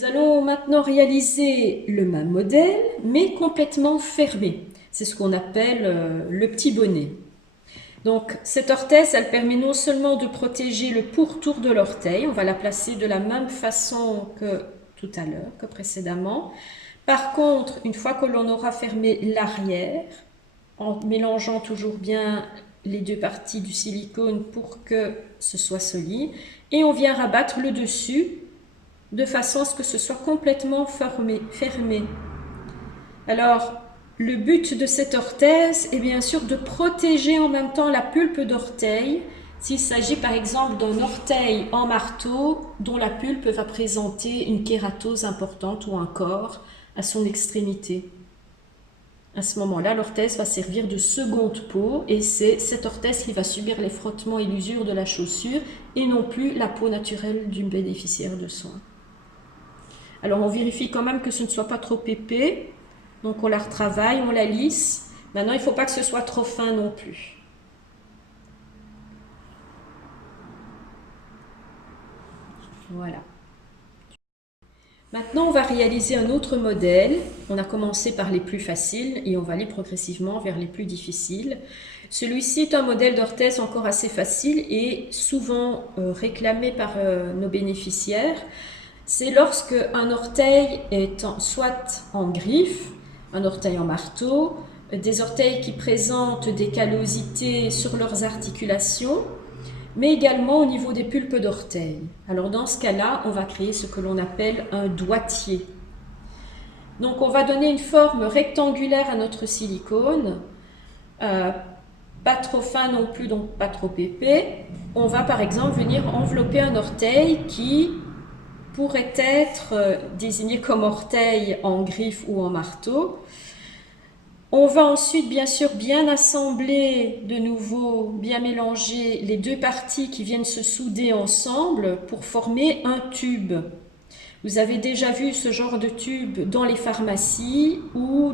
Nous allons maintenant réaliser le même modèle, mais complètement fermé. C'est ce qu'on appelle le petit bonnet. Donc cette orthèse, elle permet non seulement de protéger le pourtour de l'orteil, on va la placer de la même façon que tout à l'heure, que précédemment. Par contre, une fois que l'on aura fermé l'arrière, en mélangeant toujours bien les deux parties du silicone pour que ce soit solide, et on vient rabattre le dessus de façon à ce que ce soit complètement fermé. Alors, le but de cette orthèse est bien sûr de protéger en même temps la pulpe d'orteil, s'il s'agit par exemple d'un orteil en marteau dont la pulpe va présenter une kératose importante ou un corps à son extrémité. À ce moment-là, l'orthèse va servir de seconde peau et c'est cette orthèse qui va subir les frottements et l'usure de la chaussure et non plus la peau naturelle du bénéficiaire de soins. Alors on vérifie quand même que ce ne soit pas trop épais. Donc on la retravaille, on la lisse. Maintenant, il ne faut pas que ce soit trop fin non plus. Voilà. Maintenant, on va réaliser un autre modèle. On a commencé par les plus faciles et on va aller progressivement vers les plus difficiles. Celui-ci est un modèle d'orthèse encore assez facile et souvent réclamé par nos bénéficiaires. C'est lorsque un orteil est soit en griffe, un orteil en marteau, des orteils qui présentent des callosités sur leurs articulations, mais également au niveau des pulpes d'orteil. Alors dans ce cas-là, on va créer ce que l'on appelle un doigtier. Donc on va donner une forme rectangulaire à notre silicone, pas trop fin non plus, donc pas trop épais. On va par exemple venir envelopper un orteil qui pourrait être désigné comme orteil en griffe ou en marteau. On va ensuite bien sûr bien assembler de nouveau, bien mélanger les deux parties qui viennent se souder ensemble pour former un tube. Vous avez déjà vu ce genre de tube dans les pharmacies ou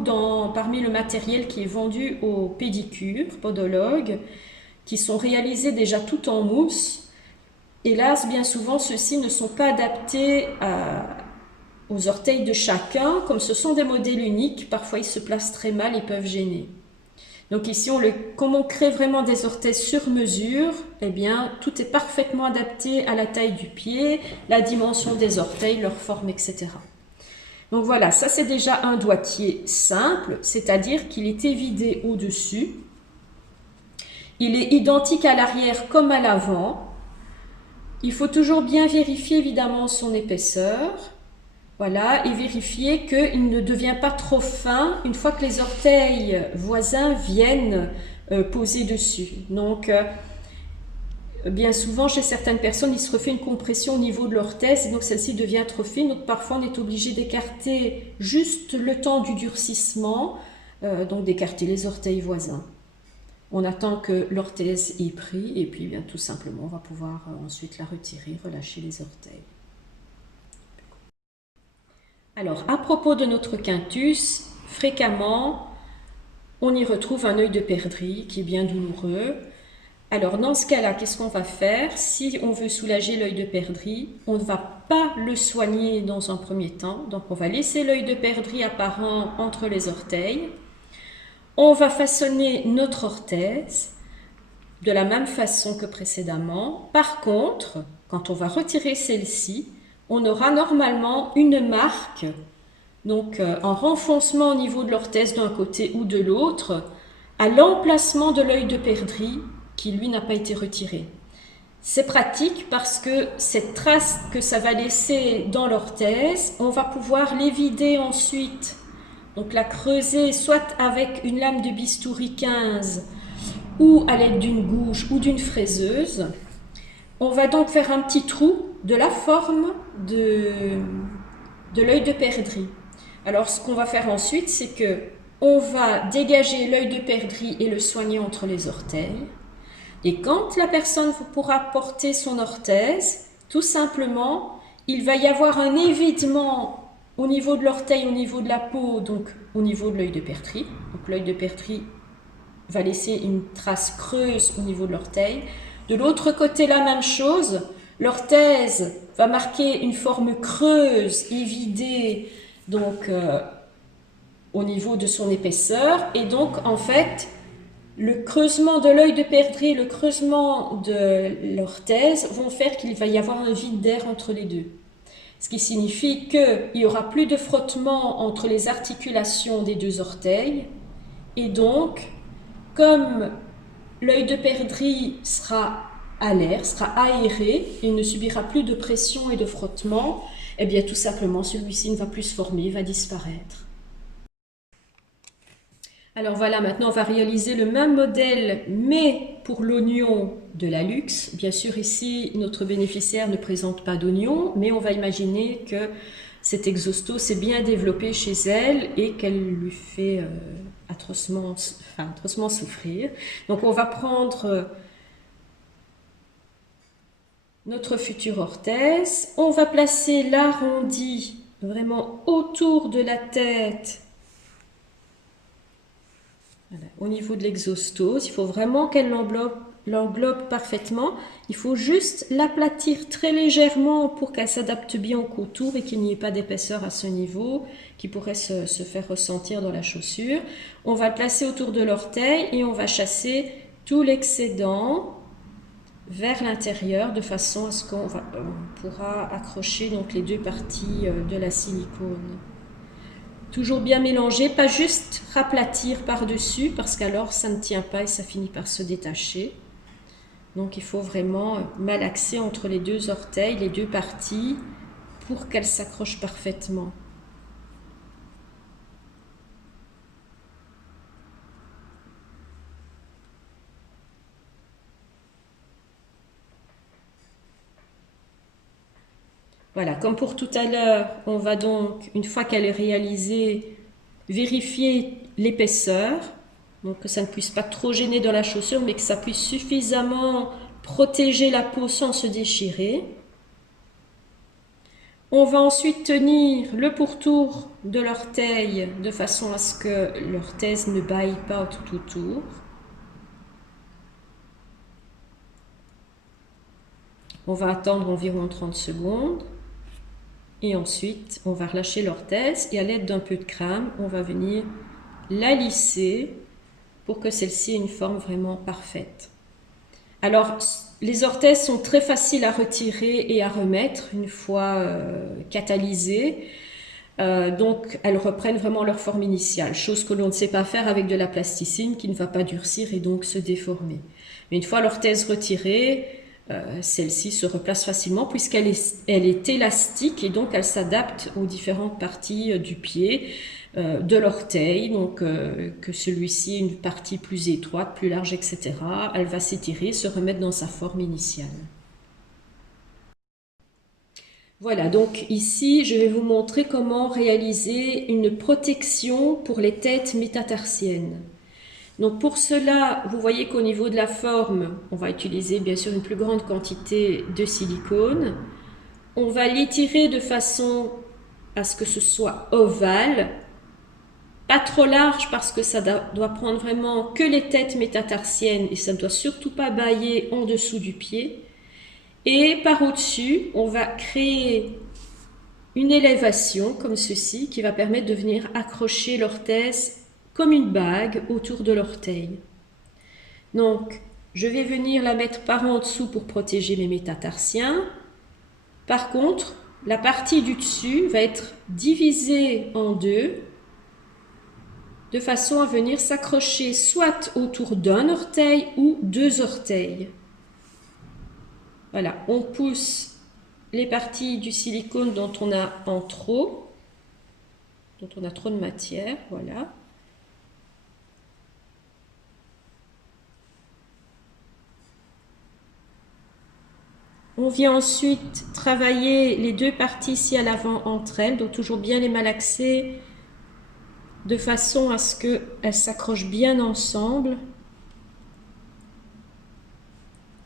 parmi le matériel qui est vendu aux pédicures, podologues, qui sont réalisés déjà tout en mousse. Hélas, bien souvent, ceux-ci ne sont pas adaptés aux orteils de chacun. Comme ce sont des modèles uniques, parfois ils se placent très mal et peuvent gêner. Donc ici, comme on crée vraiment des orthèses sur mesure, eh bien, tout est parfaitement adapté à la taille du pied, la dimension des orteils, leur forme, etc. Donc voilà, ça c'est déjà un doigtier simple, c'est-à-dire qu'il est évidé au-dessus. Il est identique à l'arrière comme à l'avant. Il faut toujours bien vérifier évidemment son épaisseur, voilà, et vérifier qu'il ne devient pas trop fin une fois que les orteils voisins viennent poser dessus. Donc, bien souvent, chez certaines personnes, il se refait une compression au niveau de l'orthèse et donc celle-ci devient trop fine. Donc parfois, on est obligé d'écarter juste le temps du durcissement, donc d'écarter les orteils voisins. On attend que l'orthèse ait pris et puis bien, tout simplement on va pouvoir ensuite la retirer, relâcher les orteils. Alors à propos de notre quintus, fréquemment on y retrouve un œil de perdrix qui est bien douloureux. Alors dans ce cas-là, qu'est-ce qu'on va faire? Si on veut soulager l'œil de perdrix, on ne va pas le soigner dans un premier temps. Donc on va laisser l'œil de perdrix apparent entre les orteils. On va façonner notre orthèse de la même façon que précédemment. Par contre, quand on va retirer celle-ci, on aura normalement une marque, donc un renfoncement au niveau de l'orthèse d'un côté ou de l'autre, à l'emplacement de l'œil de perdrix qui lui n'a pas été retiré. C'est pratique parce que cette trace que ça va laisser dans l'orthèse, on va pouvoir l'évider ensuite. Donc la creuser soit avec une lame de bistouri 15 ou à l'aide d'une gouge ou d'une fraiseuse. On va donc faire un petit trou de la forme de l'œil de perdrix. Alors ce qu'on va faire ensuite, c'est que on va dégager l'œil de perdrix et le soigner entre les orteils. Et quand la personne pourra porter son orthèse, tout simplement, il va y avoir un évidement au niveau de l'orteil, au niveau de la peau, donc au niveau de l'œil de perdrix. Donc l'œil de perdrix va laisser une trace creuse au niveau de l'orteil. De l'autre côté, la même chose. L'orthèse va marquer une forme creuse, évidée, donc au niveau de son épaisseur. Et donc, en fait, le creusement de l'œil de perdrix, le creusement de l'orthèse vont faire qu'il va y avoir un vide d'air entre les deux. Ce qui signifie qu'il n'y aura plus de frottement entre les articulations des deux orteils. Et donc, comme l'œil de perdrix sera à l'air, sera aéré, et ne subira plus de pression et de frottement, eh bien tout simplement celui-ci ne va plus se former, va disparaître. Alors voilà, maintenant on va réaliser le même modèle, mais pour l'oignon de la luxe. Bien sûr ici, notre bénéficiaire ne présente pas d'oignon, mais on va imaginer que cet exosto s'est bien développé chez elle et qu'elle lui fait atrocement souffrir. Donc on va prendre notre future orthèse. On va placer l'arrondi vraiment autour de la tête. Voilà, au niveau de l'exostose, il faut vraiment qu'elle l'englobe parfaitement. Il faut juste l'aplatir très légèrement pour qu'elle s'adapte bien au contour et qu'il n'y ait pas d'épaisseur à ce niveau qui pourrait se faire ressentir dans la chaussure. On va le placer autour de l'orteil et on va chasser tout l'excédent vers l'intérieur de façon à ce qu'on pourra accrocher donc les deux parties de la silicone. Toujours bien mélanger, pas juste raplatir par-dessus parce qu'alors ça ne tient pas et ça finit par se détacher. Donc il faut vraiment malaxer entre les deux orteils, les deux parties pour qu'elles s'accrochent parfaitement. Voilà, comme pour tout à l'heure, on va donc, une fois qu'elle est réalisée, vérifier l'épaisseur, donc que ça ne puisse pas trop gêner dans la chaussure, mais que ça puisse suffisamment protéger la peau sans se déchirer. On va ensuite tenir le pourtour de l'orteil de façon à ce que l'orthèse ne bâille pas tout autour. On va attendre environ 30 secondes. Et ensuite, on va relâcher l'orthèse et à l'aide d'un peu de crème, on va venir la lisser pour que celle-ci ait une forme vraiment parfaite. Alors, les orthèses sont très faciles à retirer et à remettre une fois catalysées. Donc, elles reprennent vraiment leur forme initiale, chose que l'on ne sait pas faire avec de la plasticine qui ne va pas durcir et donc se déformer. Mais une fois l'orthèse retirée, celle-ci se replace facilement puisqu'elle est élastique et donc elle s'adapte aux différentes parties du pied, de l'orteil, donc que celui-ci ait une partie plus étroite, plus large, etc. Elle va s'étirer, se remettre dans sa forme initiale. Voilà, donc ici, je vais vous montrer comment réaliser une protection pour les têtes métatarsiennes. Donc pour cela, vous voyez qu'au niveau de la forme, on va utiliser bien sûr une plus grande quantité de silicone. On va l'étirer de façon à ce que ce soit ovale, pas trop large parce que ça doit prendre vraiment que les têtes métatarsiennes et ça ne doit surtout pas bâiller en dessous du pied. Et par au-dessus, on va créer une élévation comme ceci qui va permettre de venir accrocher l'orthèse comme une bague autour de l'orteil. Donc, je vais venir la mettre par en dessous pour protéger mes métatarsiens. Par contre, la partie du dessus va être divisée en deux de façon à venir s'accrocher soit autour d'un orteil ou deux orteils. Voilà, on pousse les parties du silicone dont on a trop de matière, voilà. On vient ensuite travailler les deux parties ici à l'avant entre elles, donc toujours bien les malaxer de façon à ce qu'elles s'accrochent bien ensemble.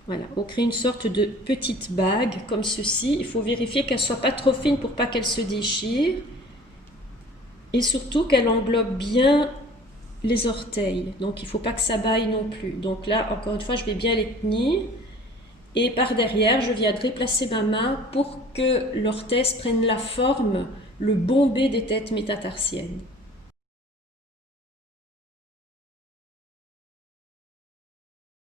Voilà, on crée une sorte de petite bague comme ceci. Il faut vérifier qu'elle ne soit pas trop fine pour pas qu'elle se déchire. Et surtout qu'elle englobe bien les orteils. Donc il ne faut pas que ça bâille non plus. Donc là, encore une fois, je vais bien les tenir. Et par derrière, je viendrai placer ma main pour que l'orthèse prenne la forme, le bombé des têtes métatarsiennes.